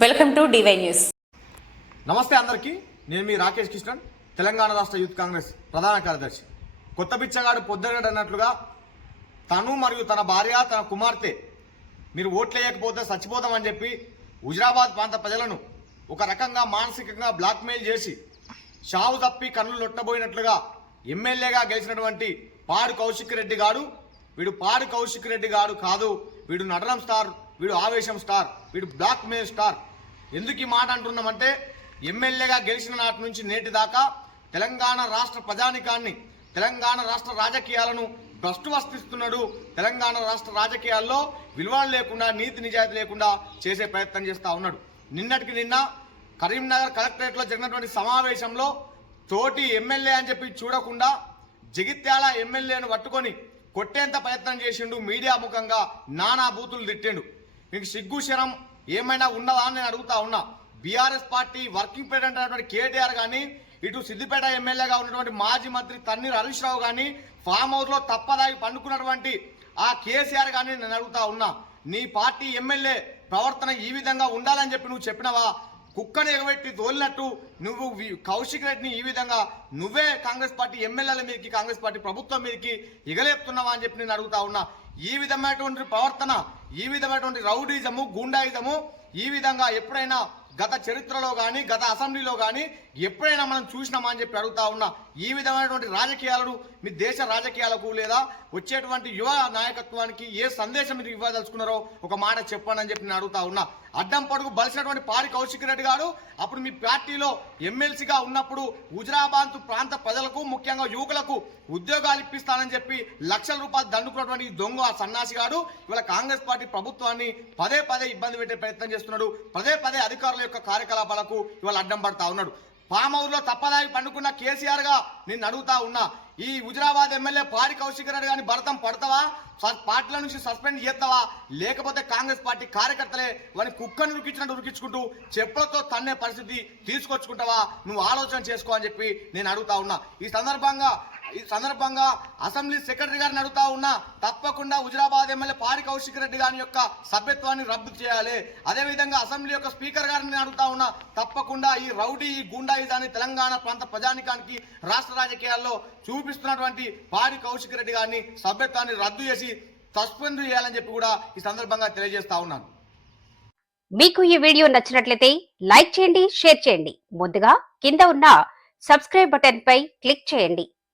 Welcome to DY news. నమస్తే అందరికీ నేను మీ రాకేష్ కృష్ణన్ తెలంగాణ రాష్ట్ర యూత్ కాంగ్రెస్ ప్రధాన కార్యదర్శి. కొత్త బిచ్చగాడు పొద్దుగడు అన్నట్లుగా తను మరియు తన భార్య తన కుమార్తె మీరు ఓట్లేయకపోతే చచ్చిపోతామని చెప్పి హుజరాబాద్ ప్రాంత ప్రజలను ఒక రకంగా మానసికంగా బ్లాక్మెయిల్ చేసి షావు తప్పి కన్నులు లొట్టబోయినట్లుగా ఎమ్మెల్యేగా గెలిచినటువంటి పాడు కౌశిక్ రెడ్డి గాడు వీడు పాడు కౌశిక్ రెడ్డి గాడు కాదు వీడు నటనం స్టార్ వీడు ఆవేశం స్టార్ వీడు బ్లాక్ మెయిల్ స్టార్. ఎందుకు ఈ మాట అంటున్నామంటే ఎమ్మెల్యేగా గెలిచిన నాటి నుంచి నేటి దాకా తెలంగాణ రాష్ట్ర ప్రజానికాన్ని తెలంగాణ రాష్ట్ర రాజకీయాలను భ్రష్టు వస్తిస్తున్నాడు తెలంగాణ రాష్ట్ర రాజకీయాల్లో విలువలు లేకుండా నీతి నిజాయితీ లేకుండా చేసే ప్రయత్నం చేస్తూ ఉన్నాడు. నిన్నటికి నిన్న కరీంనగర్ కలెక్టరేట్లో జరిగినటువంటి సమావేశంలో తోటి ఎమ్మెల్యే అని చెప్పి చూడకుండా జగిత్యాల ఎమ్మెల్యేను పట్టుకొని కొట్టేంత ప్రయత్నం చేసిండు. మీడియా ముఖంగా నానా బూతులు తిట్టిండు. మీకు సిగ్గు శరం ఏమైనా ఉన్నదా అని నేను అడుగుతా ఉన్నా. బీఆర్ఎస్ పార్టీ వర్కింగ్ ప్రెసిడెంట్ అయినటువంటి కేటీఆర్ కానీ ఇటు సిద్దిపేట ఎమ్మెల్యేగా ఉన్నటువంటి మాజీ మంత్రి తన్నీర్ హరీష్ రావు కానీ ఫామ్ హౌస్లో తప్పదాగి పండుకున్నటువంటి ఆ కేసీఆర్ కానీ నేను అడుగుతా ఉన్నా. నీ పార్టీ ఎమ్మెల్యే ప్రవర్తన ఈ విధంగా ఉండాలని చెప్పి నువ్వు చెప్పినవా? కుక్కను ఎగబెట్టి తోలినట్టు నువ్వు కౌశిక్ రెడ్డిని ఈ విధంగా నువ్వే కాంగ్రెస్ పార్టీ ఎమ్మెల్యేల మీదకి కాంగ్రెస్ పార్టీ ప్రభుత్వం మీదకి ఎగలేపుతున్నావా అని చెప్పి నేను అడుగుతా ఉన్నా. ఈ విధమైనటువంటి ప్రవర్తన ఈ విధమైనటువంటి రౌడీజము గూండాయిజము ఈ విధంగా ఎప్పుడైనా గత చరిత్రలో కానీ గత అసెంబ్లీలో కానీ ఎప్పుడైనా మనం చూసినామా అని చెప్పి అడుగుతా ఉన్నా ఈ విధమైనటువంటి రాజకీయాలను మీ దేశ రాజకీయాలకు లేదా వచ్చేటువంటి యువ నాయకత్వానికి ఏ సందేశం మీరు ఇవ్వదలుచుకున్నారో ఒక మాట చెప్పండి అని చెప్పి నేను అడుగుతా ఉన్నా. అడ్డం పొడుగు బలిసినటువంటి పాడి కౌశిక్ రెడ్డి గారు అప్పుడు మీ పార్టీలో ఎమ్మెల్సీగా ఉన్నప్పుడు హుజరాబాద్ ప్రాంత ప్రజలకు ముఖ్యంగా యువకులకు ఉద్యోగాలు ఇప్పిస్తానని చెప్పి లక్షల రూపాయలు దండుకున్నటువంటి దొంగ ఆ సన్నాసి గారు ఇవాళ కాంగ్రెస్ పార్టీ ప్రభుత్వాన్ని పదే పదే ఇబ్బంది పెట్టే ప్రయత్నం చేస్తున్నాడు. పదే పదే అధికారుల యొక్క కార్యకలాపాలకు ఇవాళ అడ్డం పడతా ఉన్నాడు. ఫామ్ తప్పదాగి పండుకున్న కేసీఆర్గా నిన్ను అడుగుతా ఉన్నా. ఈ హుజరాబాద్ ఎమ్మెల్యే పాడి కౌశిక్ రెడ్డి గారిని భరతం పడతావా? పార్టీల నుంచి సస్పెండ్ చేస్తావా? లేకపోతే కాంగ్రెస్ పార్టీ కార్యకర్తలే వాని కుక్కను ఉరికించినట్టు ఉరికించుకుంటూ చెప్పులతో తన్నే పరిస్థితి తీసుకొచ్చుకుంటావా? నువ్వు ఆలోచన చేసుకో అని చెప్పి నేను అడుగుతా ఉన్నా. ఈ సందర్భంగా ఈ సందర్భంగా అసెంబ్లీ సెక్రటరీ గారిని అడుగుతా ఉన్నా తప్పకుండా హుజరాబాద్ ఎమ్మెల్యే పాడి కౌశిక్ రెడ్డి గారి యొక్క సభ్యత్వాన్ని రద్దు చేయాలి. అదేవిధంగా అసెంబ్లీ యొక్క స్పీకర్ గారిని నేను అడుగుతా ఉన్నా తప్పకుండా ఈ రౌడీ ఈ గుండాయిజాన్ని తెలంగాణ ప్రాంత ప్రజానికానికి రాష్ట్ర రాజకీయాల్లో చూపిస్తున్నటువంటి పాడి కౌశిక్ రెడ్డి గారిని సభ్యత్వాన్ని రద్దు చేసి సస్పెండ్ చేయాలని చెప్పి కూడా ఈ సందర్భంగా తెలియజేస్తా ఉన్నాను. మీకు ఈ వీడియో నచ్చినట్లయితే లైక్ చేయండి షేర్ చేయండి. ముందుగా కింద ఉన్న సబ్స్క్రైబ్ బటన్ పై క్లిక్ చేయండి.